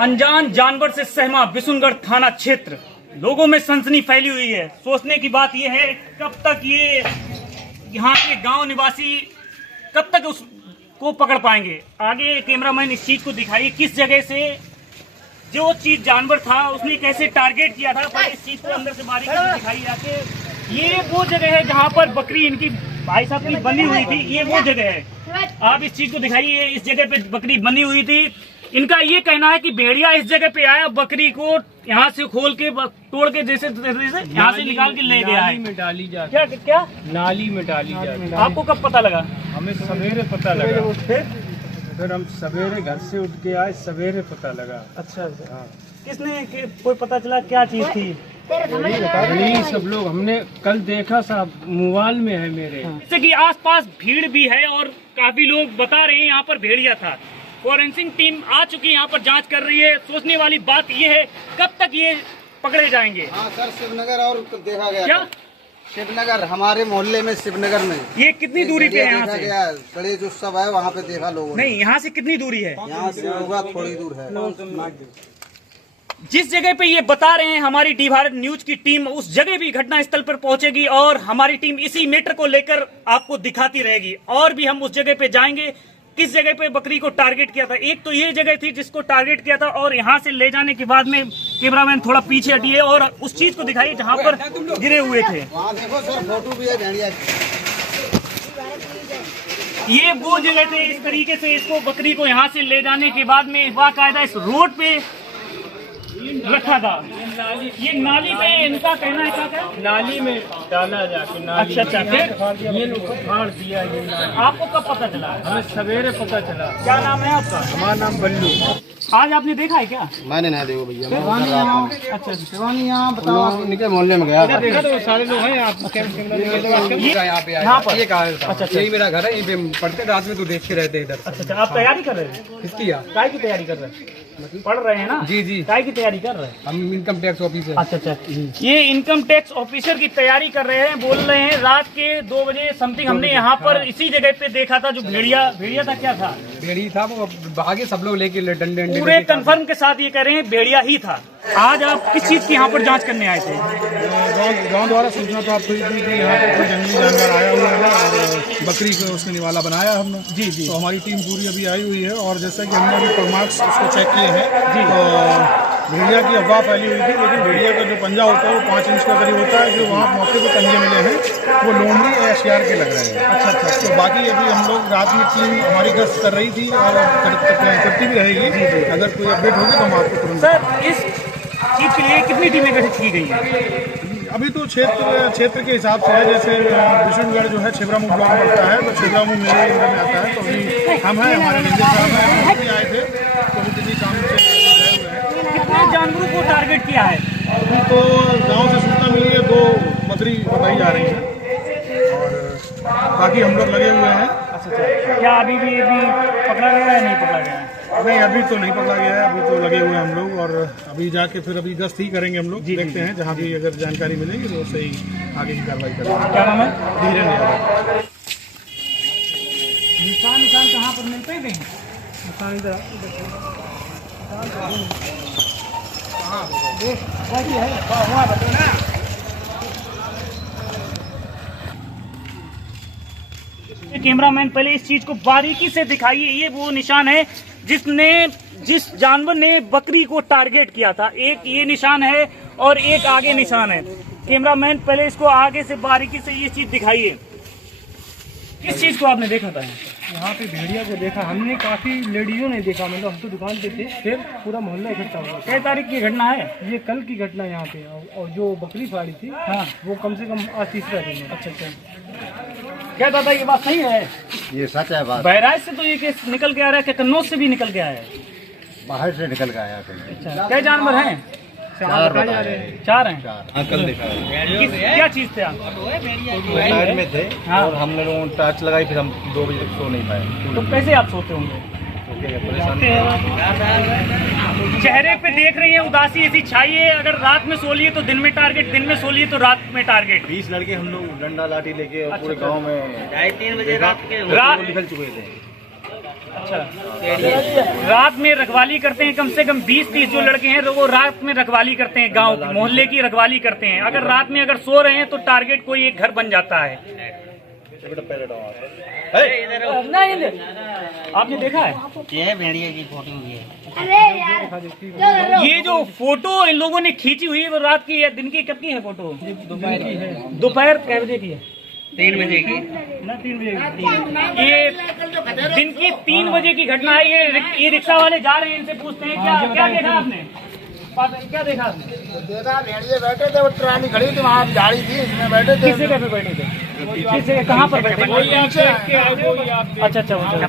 अनजान जानवर से सहमा बिशुनगढ़ थाना क्षेत्र। लोगों में सनसनी फैली हुई है। सोचने की बात यह है कब तक ये यहाँ के गांव निवासी कब तक उसको पकड़ पाएंगे। आगे कैमरामैन इस चीज को दिखाइए, किस जगह से जो चीज जानवर था उसने कैसे टारगेट किया था। पर इस चीज को अंदर से बारीकी से दिखाइए आके। ये वो जगह है जहाँ पर बकरी इनकी भाई साहब की बनी हुई थी। ये वो जगह है, आप इस चीज को दिखाइए। इस जगह पे बकरी बनी हुई थी। इनका ये कहना है कि भेड़िया इस जगह पे आया, बकरी को यहाँ से खोल के तोड़ के जैसे यहाँ से निकाल के ले गया है। नाली में डाली जाती। क्या नाली में डाली जाती। आपको कब पता लगा? हमें सवेरे पता लगा। फिर हम सवेरे घर से उठ के आए, सवेरे पता लगा। अच्छा हाँ। किसने कोई पता चला क्या चीज थी? यही सब लोग हमने कल देखा, साहब मोबाइल में है मेरे। जैसे कि आसपास भीड़ भी है और काफी लोग बता रहे हैं यहाँ पर भेड़िया था। फॉरेंसिक टीम आ चुकी है, यहाँ पर जांच कर रही है। सोचने वाली बात ये है कब तक ये पकड़े जाएंगे। हाँ सर, शिवनगर और देखा गया क्या? शिवनगर हमारे मोहल्ले में, शिवनगर में। ये कितनी दूरी पे है यहाँ से? गया बड़े जो सब है वहाँ पे देखा लोगों ने। नहीं, यहाँ से कितनी दूरी है? यहाँ से होगा थोड़ी दूर है। जिस जगह पे ये बता रहे हैं हमारी डी भारत न्यूज की टीम उस जगह भी घटना स्थल पर पहुंचेगी और हमारी टीम इसी मैटर को लेकर आपको दिखाती रहेगी। और भी हम उस जगह पे जाएंगे किस जगह पे बकरी को टारगेट किया था। एक तो ये जगह थी जिसको टारगेट किया था और यहाँ से ले जाने के बाद में कैमरामैन थोड़ा पीछे हटिए और उस चीज को दिखाइए जहाँ पर गिरे हुए थे। वहाँ देखो सर, फोटो भी है भेड़िया की। ये वो जगह थे। इस तरीके से इसको बकरी को यहाँ से ले जाने के बाद में बाकायदा इस रोड पे रखा था। ये नाली पे इनका कहना है क्या? नाली में डाला जाके। नाली अच्छा फिर ये लोग फाड़ दिया। ये नाली आपको कब पता चला? हमें सवेरे पता चला। क्या नाम है आपका? हमारा नाम बल्लू। आज आपने देखा है क्या? मैंने नहीं देखो भैया। अच्छा शिवानी यहाँ बताओ, इनके मोहल्ले में गया। देखा तो सारे लोग हैं। आप यहाँ पे आए। ये कहा था। अच्छा, यही मेरा घर है, यहीं पे पढ़ते रात में तो देख के रहते इधर। अच्छा, आप तैयारी कर रहे हैं? किसकी? काय की तैयारी कर रहे हैं? पढ़ रहे हैं ना? जी जी। काय की तैयारी कर रहे हैं? हम इनकम टैक्स ऑफिसर। अच्छा, ये इनकम टैक्स ऑफिसर की तैयारी कर रहे हैं। बोल रहे हैं रात के 2 बजे समथिंग हमने यहाँ पर इसी जगह पे देखा था। जो भेड़िया था, क्या था? भेड़ी था, वो भागे सब लोग लेके डंडे पूरे कंफर्म के साथ ये कह रहे हैं भेड़िया ही था। आज आप किस चीज की यहाँ पर जांच करने आए थे? गांव द्वारा सूचना प्राप्त हुई थी कि यहाँ पर कोई जंगली जानवर आया हुआ है और बकरी को उसने निवाला बनाया हमने। जी जी। तो हमारी टीम पूरी अभी आई हुई है और जैसा कि हमने अभी परमार्क्स उसको चेक किए हैं जी। तो भेड़िया की अफवाह फैली हुई थी, लेकिन भेड़िया का जो पंजा होता है वो 5 इंच का करीब होता है। जो वहाँ मौके पर पंजे मिले हैं वो लोमड़ी या शियार के लग रहे हैं। अच्छा। तो बाकी अभी हम लोग रात में टीम हमारी गश्त कर रही थी और करती भी रहेगी। अगर कोई अपडेट होगी तो हम आपको तुरंत। सर, इस चीज के लिए कितनी टीमें गठित की गई हैं? अभी तो क्षेत्र के हिसाब से है। जैसे बिशुनगढ़ जो है छिबरामऊ ब्लॉक में पड़ता है, तो छिबरामऊ मेरे एरिया में आता है। तो अभी हम हैं, हमारे रेंजर साहब हैं, हम भी आए थे। तो अभी किसी काम से गए हुए हैं। कितने जानवरों को टारगेट किया है? अभी तो गांव से सूचना मिली है, 2 बकरी बताई जा रही है और बाकी हम लोग लगे हुए हैं। अच्छा, क्या अभी पकड़ा गया है? नहीं पकड़ा गया है? नहीं, अभी तो नहीं पकड़ा गया है। अभी तो लगे हुए हैं हम लोग और अभी जाके फिर अभी गश्त ही करेंगे हम लोग। देखते हैं जहाँ भी अगर जानकारी मिलेगी तो उससे ही आगे की कार्रवाई करेंगे। क्या नाम है? धीरे यादव। निशान कहाँ पर मिलते हैं? निशान इधर कैमरामैन पहले इस चीज को बारीकी से दिखाइए। ये वो निशान है जिस जानवर ने बकरी को टारगेट किया था। एक ये निशान है और एक आगे निशान है। कैमरामैन पहले इसको आगे से बारीकी से ये चीज दिखाइए। किस चीज को आपने देखा था? यहाँ पे भेड़िया को देखा हमने, काफी लेडीजों ने देखा। मतलब हम तो दुकान पे थे, फिर पूरा मोहल्ला इकट्ठा हुआ। कई तारीख की घटना है? ये कल की घटना यहाँ पे। और जो बकरी फाड़ी थी, हाँ, वो कम से कम आज 3रा दिन है। अच्छा। क्या दादा, ये बात सही है? ये सच है बात। बहराइच से तो ये केस निकल के आ रहा है, कन्नौज से भी निकल के आया है? बाहर से निकल के आया। अच्छा, क्या जानवर हैं? 4 हैं। कल देखा क्या चीज थे आप? साइड में थे। हाँ। और हम लोगों ने टॉर्च लगाई, फिर हम 2 बजे तक सो नहीं पाए। तो कैसे आप सोते होंगे? परेशानी। चेहरे पे देख रही है उदासी ऐसी छाई है। अगर रात में सो लिए तो दिन में टारगेट, दिन में सो लिए तो रात में टारगेट। 20 लड़के हम लोग डंडा लाठी लेके और पूरे गांव में 2:30 बजे रात रात निकल चुके थे। अच्छा, रात में रखवाली करते हैं, कम से कम 20-30 जो लड़के हैं वो रात में रखवाली करते हैं, गांव की मोहल्ले की रखवाली करते हैं। अगर रात में अगर सो रहे हैं तो टारगेट कोई एक घर बन जाता है। आपने देखा है ये भेड़िए की फोटो है। ये जो फोटो इन लोगों ने खींची हुई है वो रात की है, दिन की कब की है फोटो? दोपहर कै बजे की है? 3 बजे की। ना 3 बजे की। ये दिन की 3 बजे की घटना है। ये रिक्शा वाले जा रहे हैं, इनसे पूछते हैं क्या क्या देखा आपने? क्या देखा आपने? देखा भेड़िए बैठे थे, वो ट्राली खड़ी थी वहाँ झाड़ी थी, इसमें बैठे थे। किस जगह पे बैठे थे? किस जगह, कहाँ पर बैठे? अच्छा अच्छा।